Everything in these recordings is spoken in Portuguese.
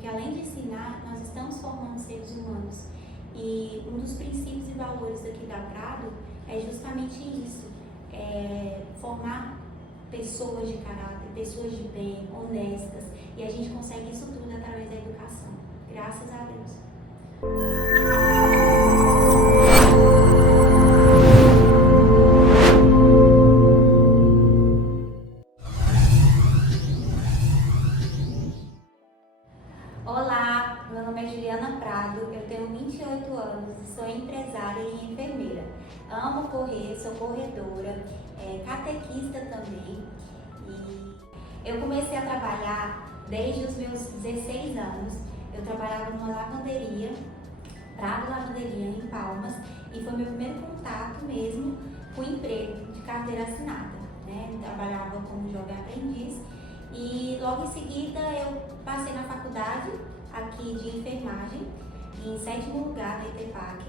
porque além de ensinar, nós estamos formando seres humanos. E um dos princípios e valores aqui da Prado é justamente isso, formar pessoas de caráter, pessoas de bem, honestas, e a gente consegue isso tudo através da educação. Graças a Deus. Olá, meu nome é Juliana Prado, eu tenho 28 anos e sou empresária e enfermeira. Amo correr, sou corredora, catequista também. E eu comecei a trabalhar desde os meus 16 anos. Eu trabalhava numa lavanderia, Prado Lavanderia, em Palmas, e foi meu primeiro contato mesmo com emprego de carteira assinada, né? Eu trabalhava como jovem aprendiz. E logo em seguida eu passei na faculdade aqui de enfermagem, em 7º lugar da ETEPAC,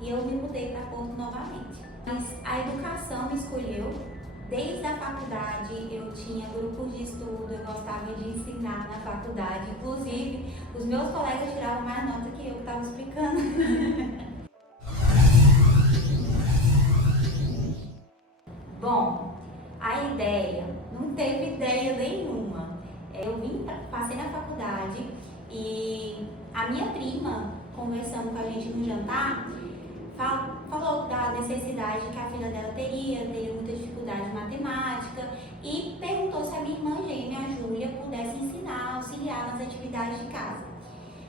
e eu me mudei para Porto novamente. Mas a educação me escolheu. Desde a faculdade eu tinha grupos de estudo, eu gostava de ensinar na faculdade, inclusive os meus colegas tiravam mais nota que eu que estava explicando. Bom, a ideia, não teve ideia nenhuma. Eu passei na faculdade e a minha prima, conversando com a gente no jantar, falou da necessidade que a filha dela teria muita dificuldade em matemática e perguntou se a minha irmã gêmea, a Júlia, pudesse ensinar, auxiliar nas atividades de casa.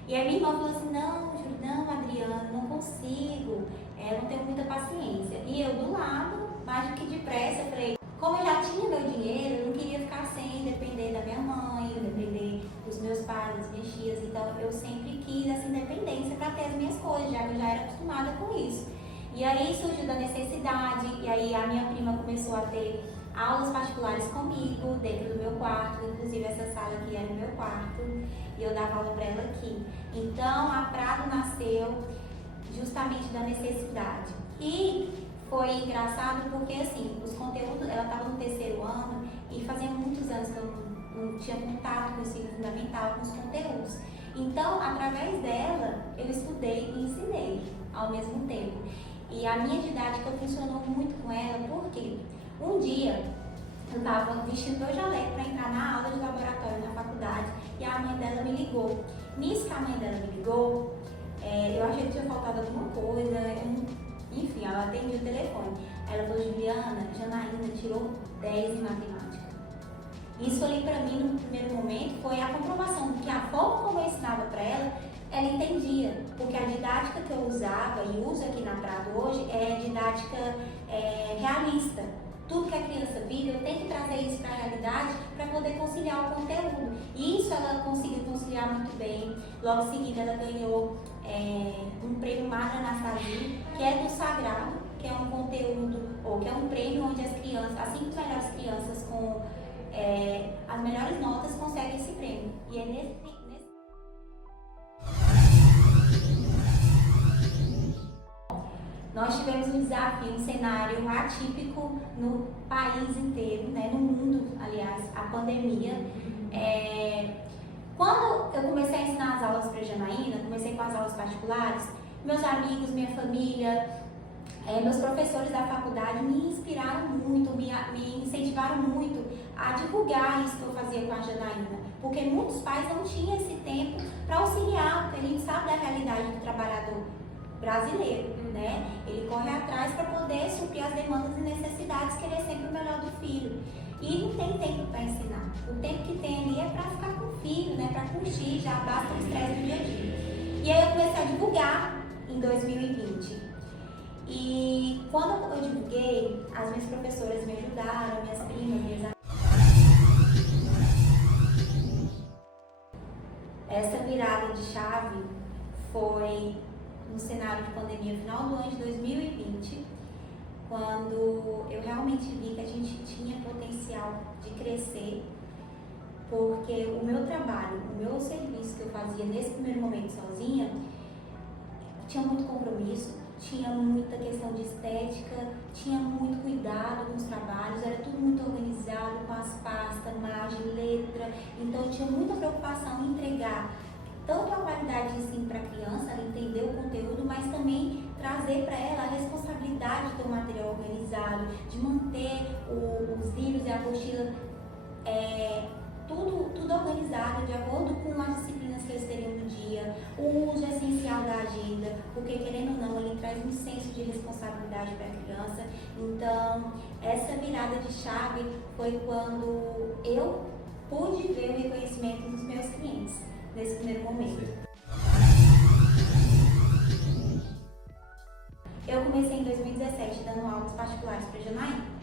E a minha irmã falou assim, não, Júlia, não, Adriana, não consigo, não tenho muita paciência. E eu do lado, mais do que depressa, falei, como eu já tinha meu dinheiro, eu não queria ficar sem depender da minha mãe, depender dos meus pais, das minhas tias, então eu sempre quis essa independência para ter as minhas coisas, já que eu já era acostumada com isso. E aí surgiu da necessidade, e aí a minha prima começou a ter aulas particulares comigo, dentro do meu quarto, inclusive essa sala aqui era o meu quarto, e eu dava aula para ela aqui. Então a Prado nasceu justamente da necessidade. E foi engraçado porque, assim, os conteúdos, ela estava no 3º ano e fazia muitos anos que eu não tinha contato com o ensino fundamental, com os conteúdos. Então, através dela, eu estudei e ensinei ao mesmo tempo. E a minha didática funcionou muito com ela porque um dia eu estava vestindo meu jaleco para entrar na aula de laboratório na faculdade e a mãe dela me ligou. Nisso que a mãe dela me ligou, eu achei que tinha faltado alguma coisa, enfim, ela atendia o telefone. Ela falou, Juliana, Janaína tirou 10 em matemática. Isso ali para mim, no primeiro momento, foi a comprovação que a forma como eu ensinava para ela, ela entendia. Porque a didática que eu usava e uso aqui na Prado hoje é didática realista. Tudo que a criança vive, eu tenho que trazer isso para a realidade para poder conciliar o conteúdo. E isso ela conseguiu conciliar muito bem. Logo em seguida ela ganhou um prêmio Madre Anastasia, que é do Sagrado, que é um conteúdo, ou que é um prêmio onde as crianças, as 5 melhores crianças com as melhores notas conseguem esse prêmio. E é nesse Nós tivemos um desafio, um cenário atípico no país inteiro, né, no mundo, aliás, a pandemia. Quando eu comecei a ensinar as aulas para a Janaína, comecei com as aulas particulares, meus amigos, minha família, meus professores da faculdade me inspiraram muito, me incentivaram muito a divulgar isso que eu fazia com a Janaína, porque muitos pais não tinham esse tempo para auxiliar, porque a gente sabe da realidade do trabalhador brasileiro, né? Ele corre atrás para poder suprir as demandas e necessidades, querer sempre o melhor do filho. E não tem tempo para ensinar. O tempo que tem ali é para ficar com o filho, né? Para curtir, já basta o estresse do dia a dia. E aí eu comecei a divulgar em 2020. E quando eu divulguei, as minhas professoras me ajudaram, minhas primas, minhas amigas. Essa virada de chave foi no cenário de pandemia, final do ano de 2020, quando eu realmente vi que a gente tinha potencial de crescer, porque o meu trabalho, o meu serviço que eu fazia nesse primeiro momento sozinha, tinha muito compromisso, tinha muita questão de estética, tinha muito cuidado com os trabalhos, era tudo muito organizado, com as pastas, margem, letra, então eu tinha muita preocupação em entregar qualidade de ensino para a criança, ela entender o conteúdo, mas também trazer para ela a responsabilidade de ter o material organizado, de manter os livros e a apostila tudo organizado de acordo com as disciplinas que eles teriam no dia, o uso essencial da agenda, porque querendo ou não, ele traz um senso de responsabilidade para a criança. Então, essa virada de chave foi quando eu pude ver o reconhecimento dos meus clientes nesse primeiro momento. Eu comecei em 2017 dando aulas particulares para Janaína.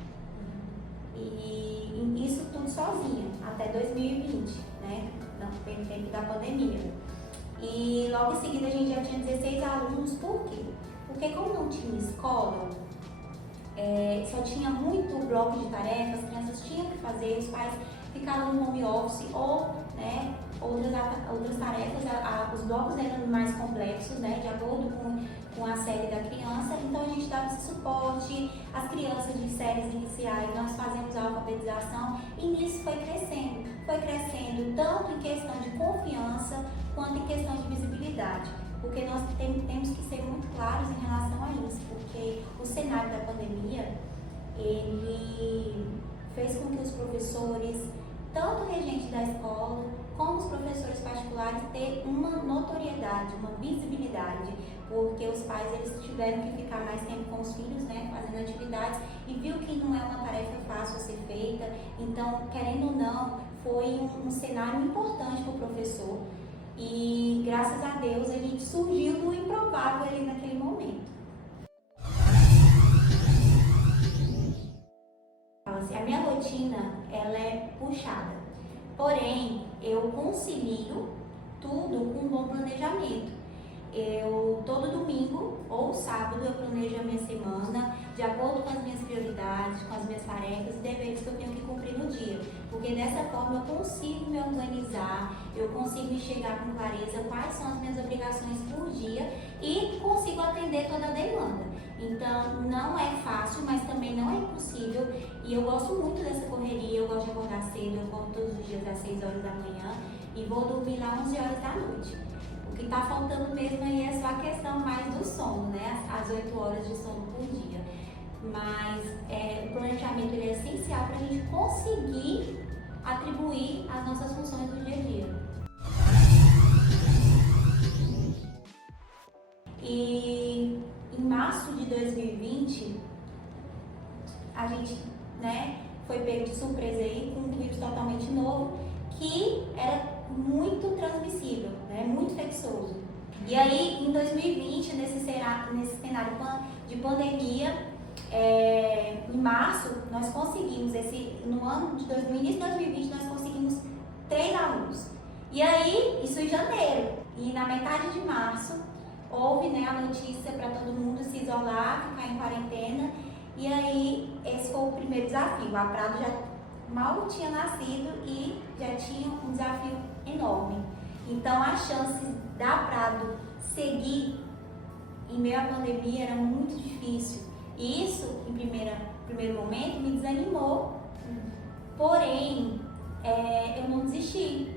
E isso tudo sozinha, até 2020, né? No tempo da pandemia. E logo em seguida a gente já tinha 16 alunos, por quê? Porque como não tinha escola, só tinha muito bloco de tarefas, as crianças tinham que fazer, os pais ficavam no home office ou, né, outras tarefas, os blocos eram mais complexos, né, de acordo com a série da criança, então a gente dava esse suporte, as crianças de séries iniciais, nós fazemos a alfabetização e nisso foi crescendo tanto em questão de confiança quanto em questão de visibilidade, porque nós temos que ser muito claros em relação a isso, porque o cenário da pandemia, ele fez com que os professores, tanto o regente da escola, como os professores particulares, ter uma notoriedade, uma visibilidade, porque os pais eles tiveram que ficar mais tempo com os filhos, né, fazendo atividades, e viu que não é uma tarefa fácil a ser feita, então, querendo ou não, foi um cenário importante para o professor, e graças a Deus a gente surgiu do improvável ali naquele momento. A minha rotina, ela é puxada, porém, eu concilio tudo com um bom planejamento. Todo domingo ou sábado, eu planejo a minha semana de acordo com as minhas prioridades, com as minhas tarefas e deveres que eu tenho que cumprir no dia. Porque dessa forma eu consigo me organizar, eu consigo enxergar com clareza quais são as minhas obrigações por dia e consigo atender toda a demanda. Então, não é fácil, mas também não é impossível. E eu gosto muito dessa correria, eu gosto de acordar cedo, eu acordo todos os dias às 6 horas da manhã e vou dormir lá 11 horas da noite. O que está faltando mesmo aí é só a questão mais do sono, né? As 8 horas de sono por dia. Mas o planejamento ele é essencial para a gente conseguir atribuir as nossas funções do dia a dia. E em março de 2020, a gente, né, foi pego de surpresa aí com um vírus totalmente novo que era muito transmissível, né, muito infeccioso. E aí, em 2020, nesse cenário de pandemia, em março, nós conseguimos, no ano de início de 2020, nós conseguimos 3 alunos. E aí, isso em janeiro, e na metade de março, houve, né, a notícia para todo mundo se isolar, ficar em quarentena, e aí esse foi o primeiro desafio. A Prado já mal tinha nascido e já tinha um desafio enorme. Então as chances da Prado seguir em meio à pandemia era muito difícil. E isso, em primeiro momento, me desanimou, porém eu não desisti.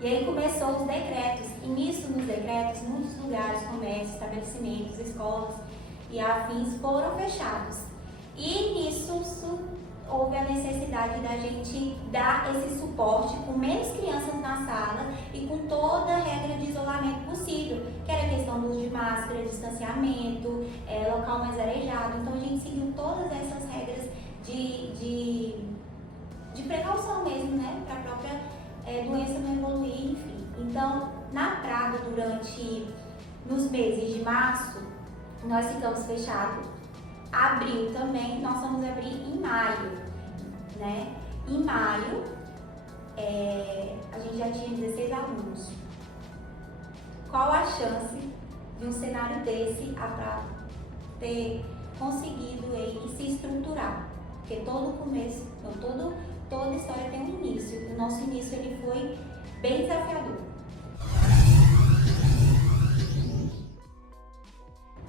E aí começou os decretos, e nisso nos decretos, muitos lugares, comércios, estabelecimentos, escolas e afins foram fechados. E nisso houve a necessidade da gente dar esse suporte com menos crianças na sala e com toda a regra de isolamento possível, que era a questão do uso de máscara, distanciamento, local mais arejado. Então a gente seguiu todas essas regras de precaução mesmo, né, para a própria doença não evoluir, enfim. Então, na Prado, nos meses de março, nós ficamos fechados. Abril também, nós vamos abrir em maio, né? Em maio, a gente já tinha 16 alunos. Qual a chance de um cenário desse a Prado ter conseguido aí se estruturar? Porque todo começo, toda história tem um início. O nosso início ele foi bem desafiador.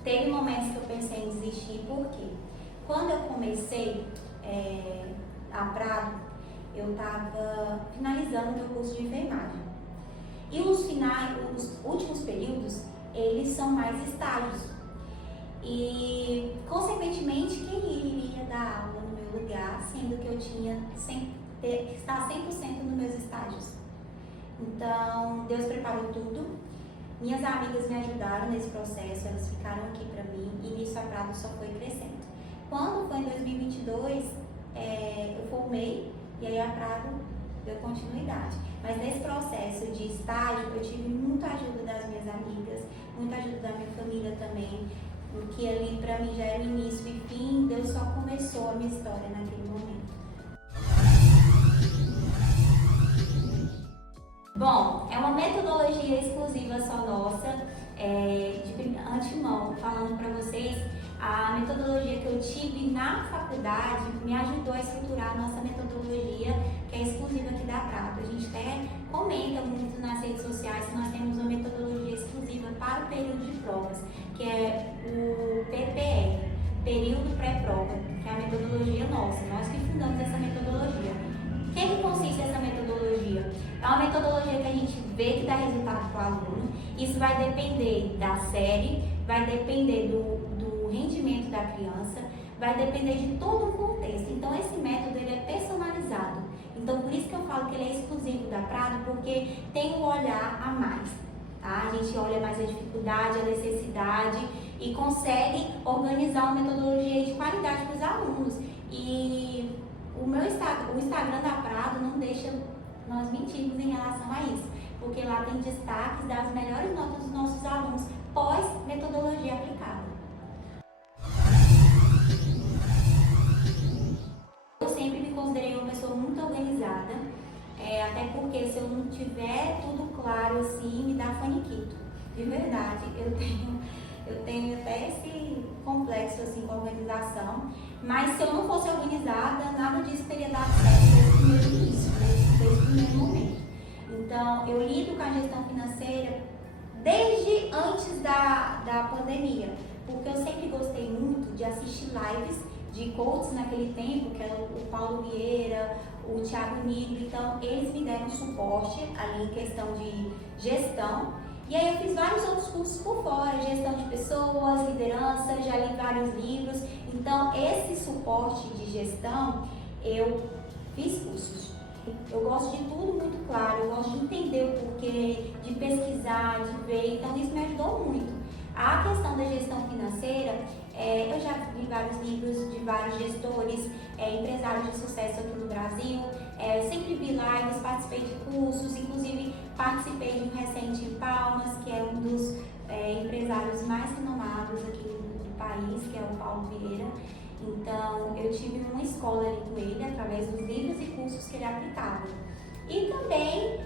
Teve momentos que eu pensei em desistir, porque quando eu comecei a Prado, eu estava finalizando meu curso de enfermagem. E os últimos períodos, eles são mais estágios. E, consequentemente, quem iria dar aula no meu lugar, sendo que eu tinha que estar 100% nos meus estágios? Então, Deus preparou tudo. Minhas amigas me ajudaram nesse processo, elas ficaram aqui para mim e nisso a Prado só foi crescendo. Quando foi em 2022, eu formei e aí a Prado deu continuidade. Mas nesse processo de estágio, eu tive muita ajuda das minhas amigas, muita ajuda da minha família também, porque ali para mim já era o início e fim, Deus só começou a minha história naquele momento. Bom, é uma metodologia exclusiva só nossa, de antemão, falando para vocês, a metodologia que eu tive na faculdade me ajudou a estruturar a nossa metodologia, que é exclusiva aqui da Prado. A gente até comenta muito nas redes sociais que nós temos uma metodologia exclusiva para o período de provas, que é o PPE, período pré-prova, que é a metodologia nossa, nós que fundamos essa metodologia. O que consiste essa metodologia? É uma metodologia que a gente vê que dá resultado para o aluno. Isso vai depender da série, vai depender do rendimento da criança, vai depender de todo o contexto. Então, esse método ele é personalizado. Então, por isso que eu falo que ele é exclusivo da Prado, porque tem um olhar a mais. Tá? A gente olha mais a dificuldade, a necessidade e consegue organizar uma metodologia de qualidade para os alunos. E o Instagram da Prado não deixa nós mentirmos em relação a isso, porque lá tem destaques das melhores notas dos nossos alunos pós metodologia aplicada. Eu sempre me considerei uma pessoa muito organizada, até porque se eu não tiver tudo claro assim, me dá faniquito. De verdade, eu tenho até esse complexo assim com a organização, mas se eu não fosse organizada, nada disso teria dado certo desde o primeiro início, desde o primeiro momento. Então, eu lido com a gestão financeira desde antes da pandemia, porque eu sempre gostei muito de assistir lives de coaches naquele tempo, que era o Paulo Vieira, o Thiago Nigro, então eles me deram suporte ali em questão de gestão. E aí eu fiz vários outros cursos por fora, gestão de pessoas, liderança, já li vários livros. Então, esse suporte de gestão, eu fiz cursos. Eu gosto de tudo muito claro, eu gosto de entender o porquê, de pesquisar, de ver, então isso me ajudou muito. A questão da gestão financeira, eu já li vários livros de vários gestores, empresários de sucesso aqui no Brasil, sempre vi lives, participei de cursos, inclusive participei de um recente em Palmas, que é um dos empresários mais renomados aqui do país, que é o Paulo Vieira. Então, eu tive uma escola ali com ele, através dos livros e cursos que ele aplicava. E também,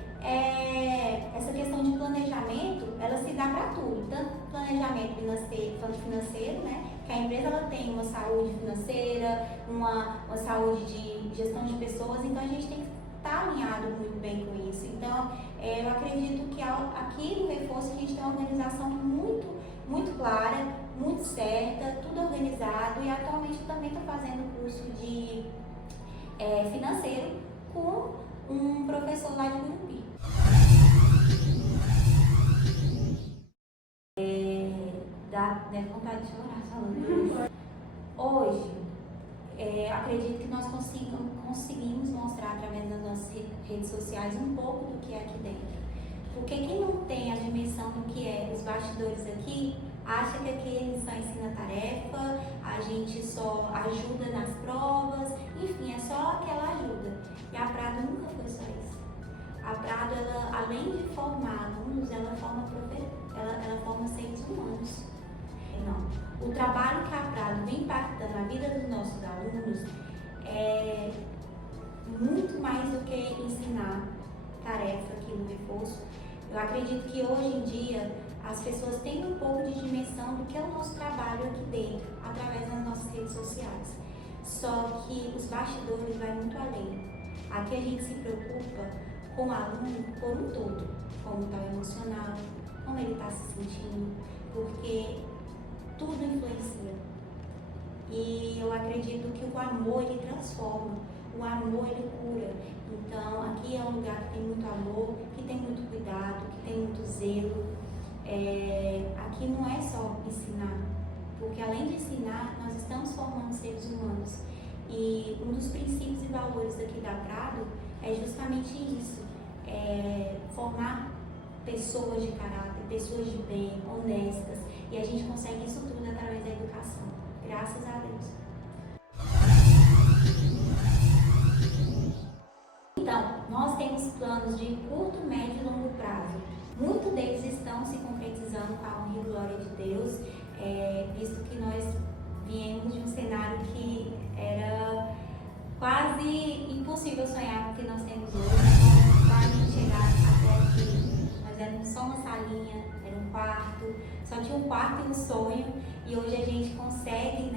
essa questão de planejamento, ela se dá para tudo, tanto planejamento financeiro, né? Que a empresa ela tem uma saúde financeira, uma saúde de gestão de pessoas, então a gente tem que estar alinhado muito bem com isso. Então, eu acredito que aqui no Reforço a gente tem uma organização muito clara, muito certa, tudo organizado, e atualmente eu também estou fazendo curso de financeiro com um professor lá de Gurupi. Dá vontade de chorar falando isso. Hoje, acredito que nós conseguimos mostrar através das nossas redes sociais um pouco do que é aqui dentro. Porque quem não tem a dimensão do que é os bastidores aqui, acha que aqui eles só ensina tarefa, a gente só ajuda nas provas, enfim, é só aquela ajuda. E a Prado nunca foi só isso. A Prado, ela, além de formar alunos, ela forma seres humanos. Não. O trabalho que a Prado vem impactando a vida dos nossos alunos é muito mais do que ensinar tarefa aqui no Reforço. Eu acredito que hoje em dia as pessoas têm um pouco de dimensão do que é o nosso trabalho aqui dentro, através das nossas redes sociais. Só que os bastidores vai muito além. Aqui a gente se preocupa com o aluno por um todo, como está o emocional, como ele está se sentindo, porque tudo influencia. E eu acredito que o amor ele transforma. o amor ele cura. Então aqui é um lugar que tem muito amor, que tem muito cuidado, que tem muito zelo. Aqui não é só ensinar, porque além de ensinar, nós estamos formando seres humanos. E um dos princípios e valores aqui da Prado é justamente isso, formar pessoas de caráter, pessoas de bem, honestas, e a gente consegue isso tudo através da educação, graças a Deus. Então, nós temos planos de curto, médio e longo prazo. Muitos deles estão se concretizando com a honra e glória de Deus, visto que nós viemos de um cenário que era quase impossível sonhar com o que nós temos hoje. Então, para a gente chegar até aqui, nós éramos só uma salinha, era um quarto, só tinha um quarto e um sonho, e hoje a gente consegue,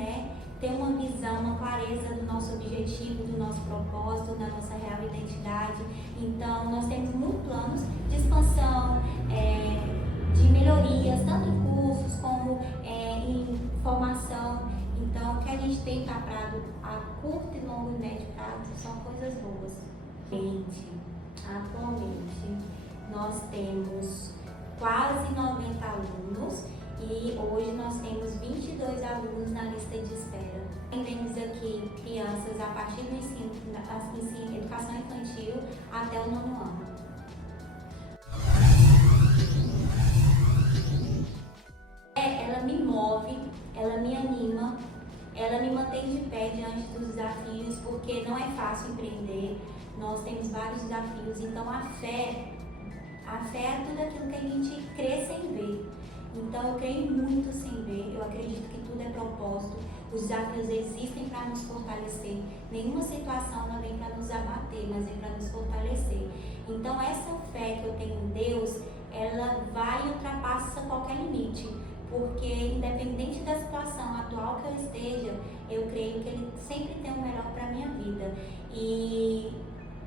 ter uma visão, uma clareza do nosso objetivo, do nosso propósito, da nossa real identidade. Então, nós temos muitos planos de expansão, de melhorias, tanto em cursos como em formação. Então, o que a gente tem para Prado a curto e longo e médio prazo são coisas boas. Atualmente, nós temos quase 90 alunos e hoje nós temos 22 alunos na lista de espera. Temos aqui crianças a partir do ensino, educação infantil até o 9º ano. Ela me move, ela me anima, ela me mantém de pé diante dos desafios, porque não é fácil empreender, nós temos vários desafios, então a fé é tudo aquilo que a gente crê sem ver. Então eu creio muito sem ver, eu acredito que tudo é propósito, os desafios existem para nos fortalecer, nenhuma situação não vem para nos abater, mas vem para nos fortalecer. Então essa fé que eu tenho em Deus, ela vai e ultrapassa qualquer limite, porque independente da situação atual que eu esteja, eu creio que Ele sempre tem o melhor para a minha vida. E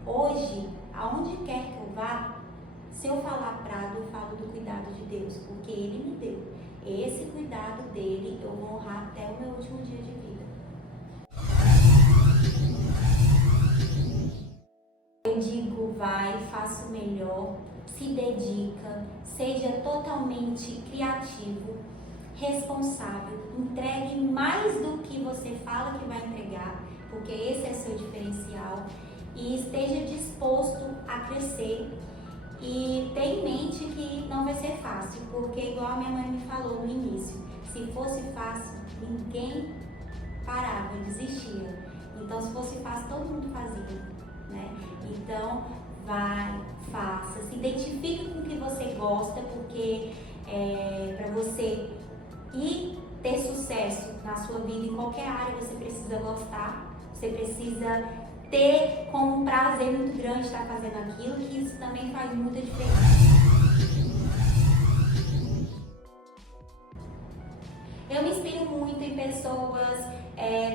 hoje, aonde quer que eu vá, se eu falar Prado, eu falo do cuidado de Deus, porque Ele me deu. Esse cuidado dele eu vou honrar até o meu último dia de vida. Eu digo, vai, faça o melhor, se dedica, seja totalmente criativo, responsável, entregue mais do que você fala que vai entregar, porque esse é seu diferencial, e esteja disposto a crescer. E tenha em mente que não vai ser fácil, porque igual a minha mãe me falou no início, se fosse fácil, ninguém parava, desistia. Então, se fosse fácil, todo mundo fazia, Então, vai, faça, se identifique com o que você gosta, porque para você ir ter sucesso na sua vida, em qualquer área, você precisa gostar, você precisa ter como um prazer muito grande estar fazendo aquilo, que isso também faz muita diferença. Eu me inspiro muito em pessoas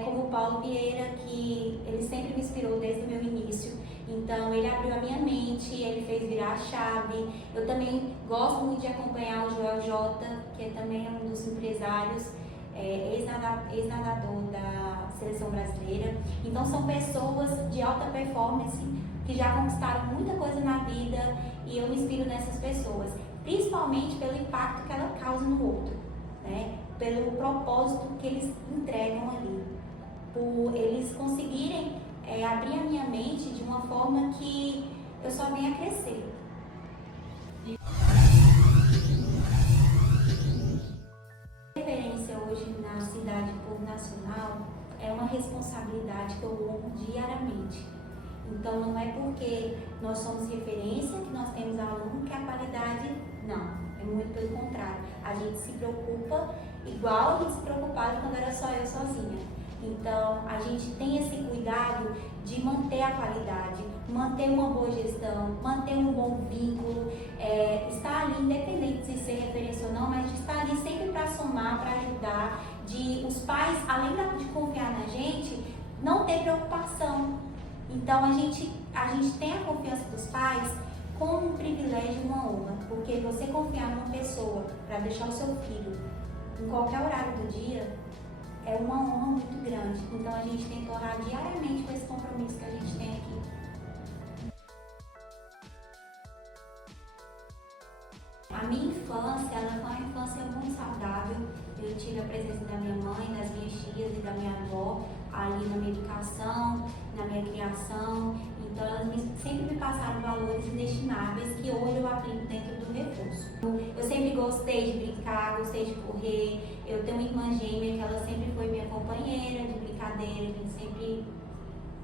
como o Paulo Vieira, que ele sempre me inspirou desde o meu início. Então ele abriu a minha mente, ele fez virar a chave. Eu também gosto muito de acompanhar o Joel J, que também é um dos empresários, ex-nadador da seleção brasileira. Então são pessoas de alta performance que já conquistaram muita coisa na vida, e eu me inspiro nessas pessoas, principalmente pelo impacto que ela causa no outro, pelo propósito que eles entregam ali, por eles conseguirem abrir a minha mente de uma forma que eu só venha a crescer. Referência hoje na cidade Povo Nacional é uma responsabilidade que eu honro diariamente. Então não é porque nós somos referência, que nós temos aluno, que a qualidade não. É muito pelo contrário. A gente se preocupa igual a gente se preocupava quando era só eu sozinha. Então a gente tem esse cuidado de manter a qualidade, manter uma boa gestão, manter um bom vínculo, estar ali independente de ser referência ou não, mas de estar ali sempre para somar, para ajudar, de os pais, além de confiar na gente, não ter preocupação. Então a gente tem a confiança dos pais como um privilégio e uma honra, porque você confiar numa pessoa para deixar o seu filho em qualquer horário do dia é uma honra muito grande. Então a gente tem que orar diariamente com esse compromisso que a gente tem aqui. A minha infância, ela foi uma infância muito saudável. Eu tive a presença da minha mãe, das minhas tias e da minha avó ali na minha educação, na minha criação. Então elas sempre me passaram valores inestimáveis que hoje eu aplico dentro do reforço. Eu sempre gostei de brincar, gostei de correr. Eu tenho uma irmã gêmea que ela sempre foi minha companheira de brincadeira, a gente sempre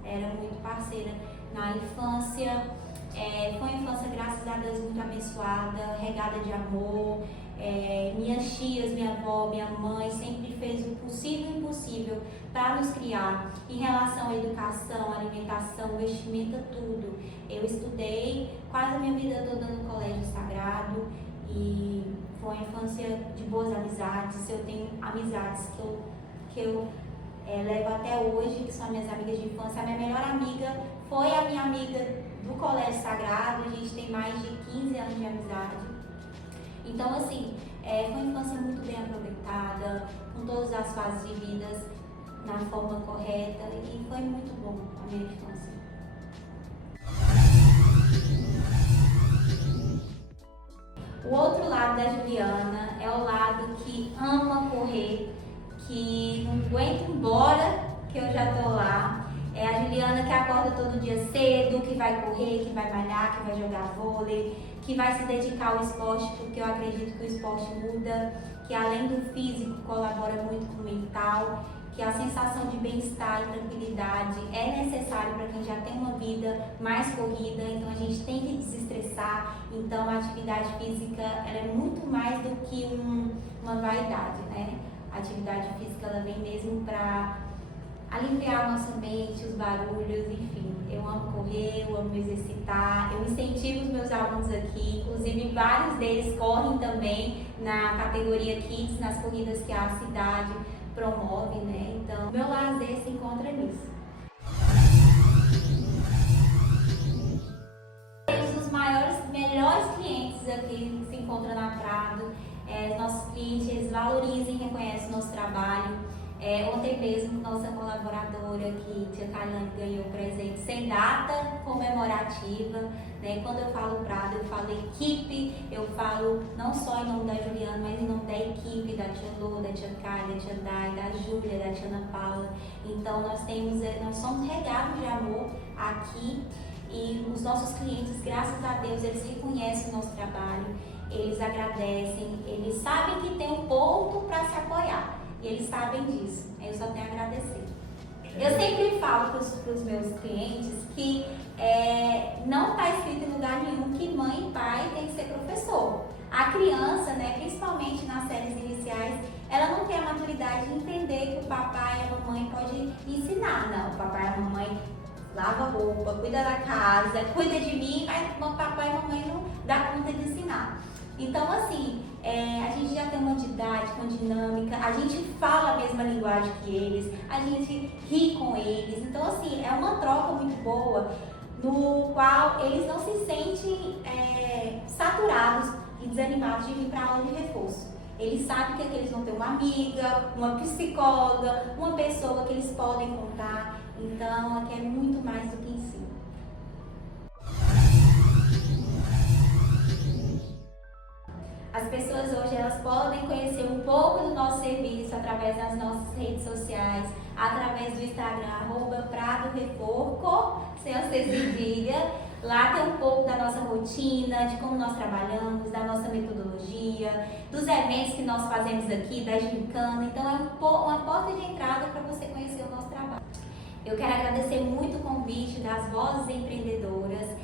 era muito parceira na infância. Foi uma infância, graças a Deus, muito abençoada, regada de amor. Minhas tias, minha avó, minha mãe sempre fez o possível e o impossível para nos criar em relação à educação, alimentação, vestimenta, tudo. Eu estudei quase a minha vida toda no colégio sagrado e foi uma infância de boas amizades. Eu tenho amizades que eu levo até hoje, que são minhas amigas de infância. A minha melhor amiga foi a minha amiga do Colégio Sagrado, a gente tem mais de 15 anos de amizade. Então, assim, foi uma infância muito bem aproveitada, com todas as fases de vida na forma correta, e foi muito bom a minha infância. O outro lado da Juliana é o lado que ama correr, que não aguenta ir embora, que eu já tô lá. É a Juliana que acorda todo dia cedo, que vai correr, que vai malhar, que vai jogar vôlei, que vai se dedicar ao esporte, porque eu acredito que o esporte muda, que além do físico colabora muito com o mental, que a sensação de bem-estar e tranquilidade é necessário para quem já tem uma vida mais corrida, então a gente tem que desestressar. Então a atividade física ela é muito mais do que uma vaidade, né? A atividade física ela vem mesmo para aliviar a nossa mente, os barulhos, enfim. Eu amo correr, eu amo me exercitar, eu incentivo os meus alunos aqui, inclusive vários deles correm também na categoria Kids, nas corridas que a cidade promove, né? Então, meu lazer se encontra nisso. Um dos melhores clientes aqui que se encontram na Prado, nossos clientes eles valorizam e reconhecem o nosso trabalho. Ontem mesmo, nossa colaboradora aqui, tia Kailane, ganhou um presente sem data comemorativa, né? Quando eu falo Prado, eu falo equipe, eu falo não só em nome da Juliana, mas em nome da equipe, da tia Lô, da tia Kai, da tia Dai, da Júlia, da tia Ana Paula. Então nós somos regados de amor aqui e os nossos clientes, graças a Deus, eles reconhecem o nosso trabalho, eles agradecem, eles sabem que tem um ponto para se apoiar. E eles sabem disso, eu só tenho a agradecer. Eu sempre falo para os meus clientes que não está escrito em lugar nenhum que mãe e pai tem que ser professor. A criança, né, principalmente nas séries iniciais, ela não tem a maturidade de entender que o papai e a mamãe podem ensinar. Não, o papai e a mamãe lava roupa, cuida da casa, cuida de mim, mas o papai e a mamãe não dá conta de ensinar. Então, assim, a gente já tem uma didática, uma dinâmica, a gente fala a mesma linguagem que eles, a gente ri com eles. Então, assim, é uma troca muito boa, no qual eles não se sentem saturados e desanimados de vir para a aula de reforço. Eles sabem que aqui eles vão ter uma amiga, uma psicóloga, uma pessoa que eles podem contar. Então, aqui é muito mais do que ensino. As pessoas hoje elas podem conhecer um pouco do nosso serviço através das nossas redes sociais, através do Instagram, @PradoReforco, sem o C cedilha. Lá tem um pouco da nossa rotina, de como nós trabalhamos, da nossa metodologia, dos eventos que nós fazemos aqui, da gincana. Então é uma porta de entrada para você conhecer o nosso trabalho. Eu quero agradecer muito o convite das Vozes Empreendedoras.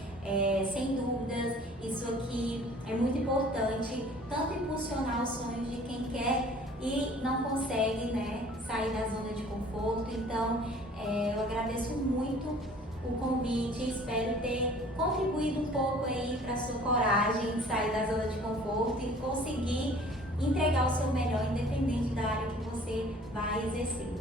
Sem dúvidas, isso aqui é muito importante, tanto impulsionar os sonhos de quem quer e não consegue, né, sair da zona de conforto. Então, eu agradeço muito o convite e espero ter contribuído um pouco aí para a sua coragem de sair da zona de conforto e conseguir entregar o seu melhor, independente da área que você vai exercer.